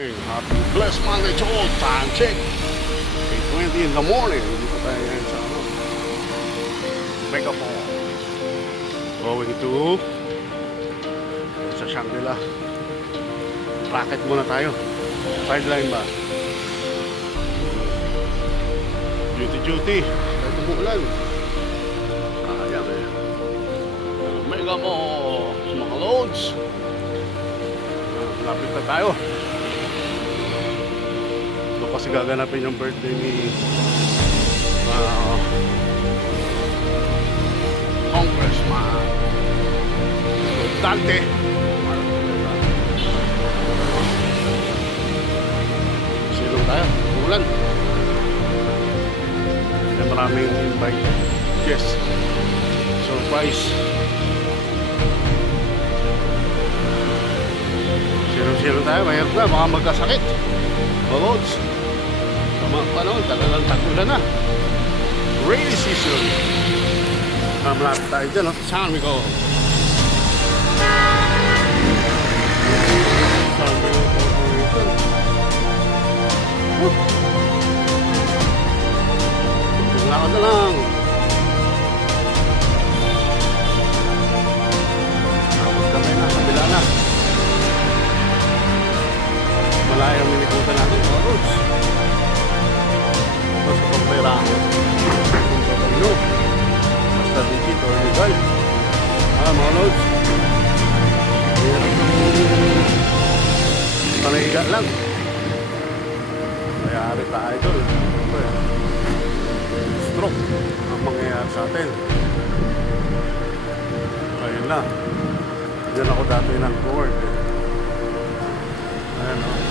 Happy blessed Monday to all. Time check 8:20 in the morning. Dito tayo ngayon sa Megaphone. Going to sa Shangri-La. Racket muna tayo. Sideline ba? Duty. Ito umuulan. Ayan eh. Megaphone. Mga loads. Malapit na tayo. Kasi gaganapin yung birthday ni Congressman Dante. Silong tayo, ulan. Kaya maraming invite. Yes, surprise. Silong tayo, mahirap na, baka magkasakit. Loads. Tama pa naman, talagang tagulan na. Rainy season. Malapit tayo dyan, no? Saan we go? Saan we go? Lakad na lang. Tapos kami na, kabila na. Malayo ang minikutan natin, mga roads. Tapos kapag may rangot, kung papayo, basta digit o legal. Mga roads. Hirap ng panahiga lang. Mayari tayo doon. Stroke ang mangyayari sa atin. Ayun na. Diyan ako dati nag-board. Ayan o.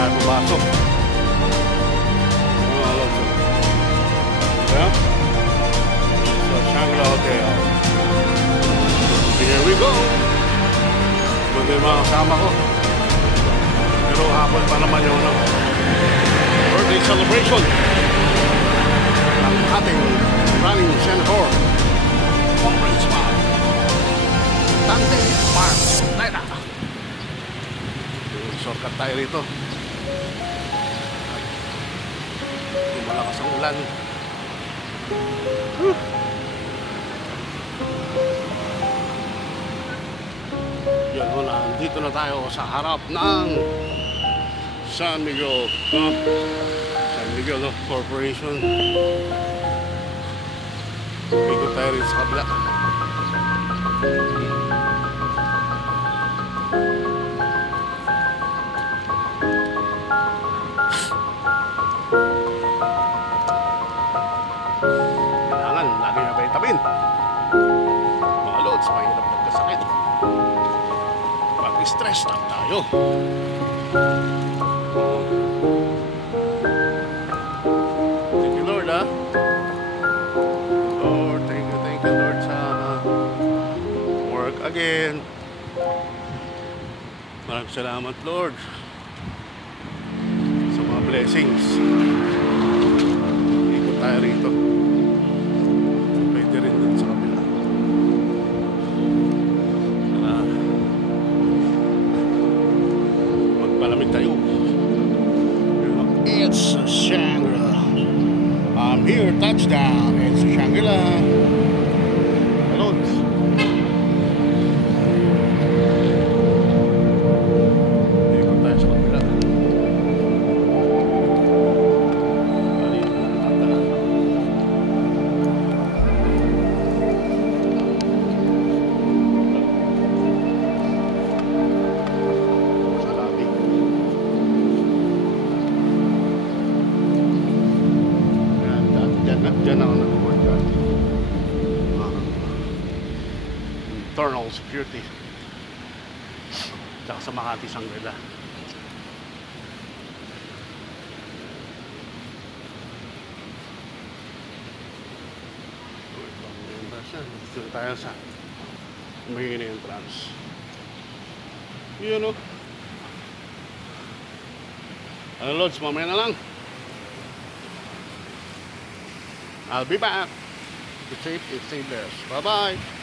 Tayo pumasok. Well, so Shangri-La Hotel. Here we go. Ito yung mga kasama ko. Pero hapon pa naman yung birthday celebration ng ating running senator, Congressman Dante Marcoleta. Shortcut tayo rito. Malakas ang ulan. Yan o na, dito na tayo sa harap ng San Miguel Corporation. Ikot tayo rin sa kabila. Mga loads, mahirap magkasakit. Pag-stress lang tayo. Thank you Lord, ha? Lord, thank you Lord sa work again. Maraming salamat Lord sa mga blessings. Ikot tayo rito. It's Shangri-La. I'm here, touchdown. It's Shangri-La. Hello. Ikot tayo sa kabila. Diyan ako nag-board guard. Internal security. Tsaka sa Makati Shangri-La. Dito tayo sa main entrance. Yun o. Ano loads, mamaya na lang. I'll be back. Be safe and stay blessed. Bye-bye.